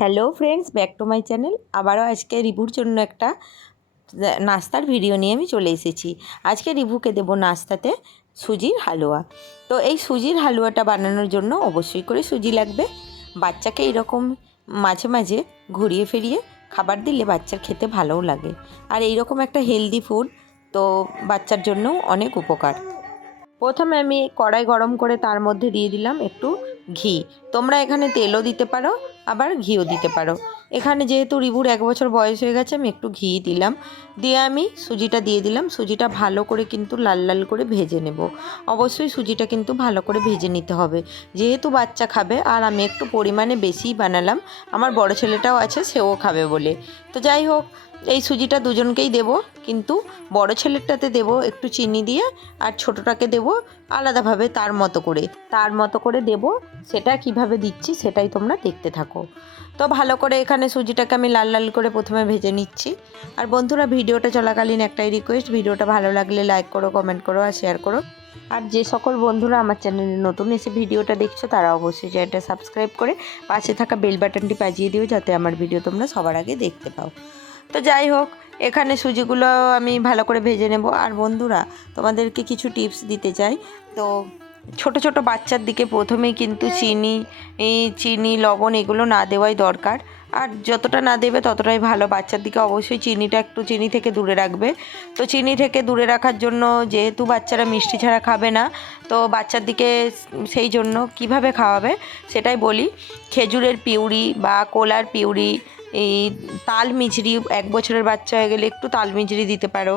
Hello friends, back to my channel. আবারও আজকে রিভুর জন্য একটা নাস্তার ভিডিও নিয়ে আমি চলে এসেছি। আজকে রিভুকে দেবো নাস্তাতে সুজির হালুয়া। তো এই সুজির হালুয়াটা বানানোর জন্য অবশ্যই করে সুজি লাগবে। বাচ্চাকে এরকম মাঝে মাঝে ঘুরিয়ে ফিরিয়ে খাবার দিলে বাচ্চার খেতে ভালোও লাগে। আর এইরকম একটা হেলদি ফুড তো বাচ্চার জন্যও অনেক উপকার। প্রথমে আমি কড়াই গরম করে তার মধ্যে দিয়ে দিলাম একটু ঘি। তোমরা এখানে তেলও দিতে পারো, আবার ঘিও দিতে পারো। এখানে যেহেতু রিবুর 1 বছর বয়স হয়ে গেছে, আমি একটু ঘি দিলাম। দিয়ে আমি সুজিটা দিয়ে দিলাম। সুজিটা ভালো করে কিন্তু লাল লাল করে ভেজে নেব। অবশ্যই সুজিটা কিন্তু ভালো করে ভেজে নিতে হবে, যেহেতু বাচ্চা খাবে। আর আমি একটু পরিমাণে বেশিই বানালাম, আমার বড় ছেলেটাও আছে, সেও খাবে বলে। তো যাই হোক, এই সুজিটা দুজনকেই দেব, কিন্তু বড় ছেলেরটাতে দেব একটু চিনি দিয়ে, আর ছোটোটাকে দেব আলাদাভাবে তার মতো করে দেব। সেটা কিভাবে দিচ্ছি সেটাই তোমরা দেখতে থাকো। তো ভালো করে এখানে সুজিটাকে আমি লাল লাল করে প্রথমে ভেজে নিচ্ছি। আর বন্ধুরা, ভিডিওটা চলাকালীন একটাই রিকোয়েস্ট, ভিডিওটা ভালো লাগলে লাইক করো, কমেন্ট করো আর শেয়ার করো। আর যে সকল বন্ধুরা আমার চ্যানেলে নতুন এসে ভিডিওটা দেখছো, তারা অবশ্যই চ্যানেলটা সাবস্ক্রাইব করে পাশে থাকা বেল বাটনটি বাজিয়ে দিও, যাতে আমার ভিডিও তোমরা সবার আগে দেখতে পাও। তো যাই হোক, এখানে সুজিগুলো আমি ভালো করে ভেজে নেব। আর বন্ধুরা, তোমাদেরকে কিছু টিপস দিতে চাই। তো ছোট ছোট বাচ্চার দিকে প্রথমেই কিন্তু চিনি লবণ এগুলো না দেওয়াই দরকার। আর যতটা না দেবে ততটাই ভালো। বাচ্চার দিকে অবশ্যই চিনি থেকে দূরে রাখবে। তো চিনি থেকে দূরে রাখার জন্য, যেহেতু বাচ্চারা মিষ্টি ছাড়া খাবে না, তো বাচ্চার দিকে সেই জন্য কিভাবে খাওয়াবে সেটাই বলি। খেজুরের পিউরি বা কলার পিউরি, এই তাল মিছরি, 1 বছরের বাচ্চা হয়ে গেলে একটু তাল মিছরি দিতে পারো,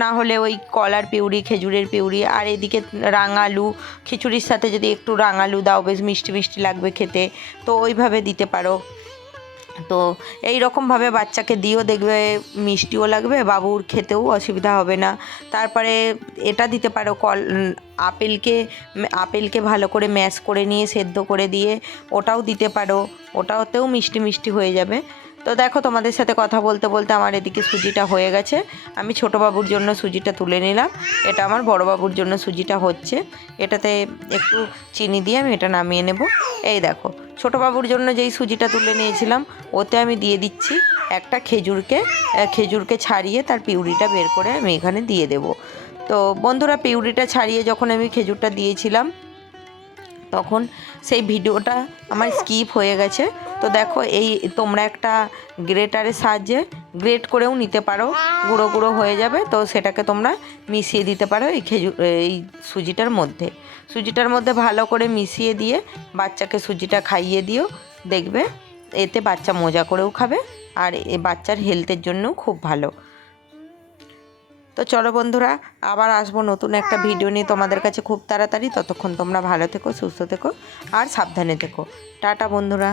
না হলে ওই কলার পিউরি, খেজুরের পিউরি। আর এদিকে রাঙালু, খিচুড়ির সাথে যদি একটু রাঙালু দাও, বেশ মিষ্টি মিষ্টি লাগবে খেতে, তো ওইভাবে দিতে পারো। তো এই রকমভাবে বাচ্চাকে দিও, দেখবে মিষ্টিও লাগবে, বাবুর খেতেও অসুবিধা হবে না। তারপরে এটা দিতে পারো, আপেলকে ভালো করে ম্যাশ করে নিয়ে সেদ্ধ করে দিয়ে ওটাও দিতে পারো, ওটাতেও মিষ্টি মিষ্টি হয়ে যাবে। তো দেখো, তোমাদের সাথে কথা বলতে বলতে আমার এদিকে সুজিটা হয়ে গেছে। আমি ছোটো বাবুর জন্য সুজিটা তুলে নিলাম। এটা আমার বড় বাবুর জন্য সুজিটা হচ্ছে। এটাতে একটু চিনি দিয়ে আমি এটা নামিয়ে নেব। এই দেখো, ছোটো বাবুর জন্য যেই সুজিটা তুলে নিয়েছিলাম, ওতে আমি দিয়ে দিচ্ছি একটা খেজুরকে ছাড়িয়ে তার পিউরিটা বের করে আমি এখানে দিয়ে দেব। তো বন্ধুরা, পিউরিটা ছাড়িয়ে যখন আমি খেজুরটা দিয়েছিলাম, তখন সেই ভিডিওটা আমার স্কিপ হয়ে গেছে। তো দেখো, এই তোমরা একটা গ্রেটারের সাহায্যে গ্রেট করেও নিতে পারো, গুঁড়ো গুঁড়ো হয়ে যাবে। তো সেটাকে তোমরা মিশিয়ে দিতে পারো এই সুজিটার মধ্যে ভালো করে মিশিয়ে দিয়ে বাচ্চাকে সুজিটা খাইয়ে দিও। দেখবে এতে বাচ্চা মজা করেও খাবে, আর বাচ্চার হেলথের জন্যও খুব ভালো। তো চলো বন্ধুরা, আবার আসবো নতুন একটা ভিডিও নিয়ে তোমাদের কাছে খুব তাড়াতাড়ি। ততক্ষণ তোমরা ভালো থেকো, সুস্থ থেকো আর সাবধানে থেকো। টাটা বন্ধুরা।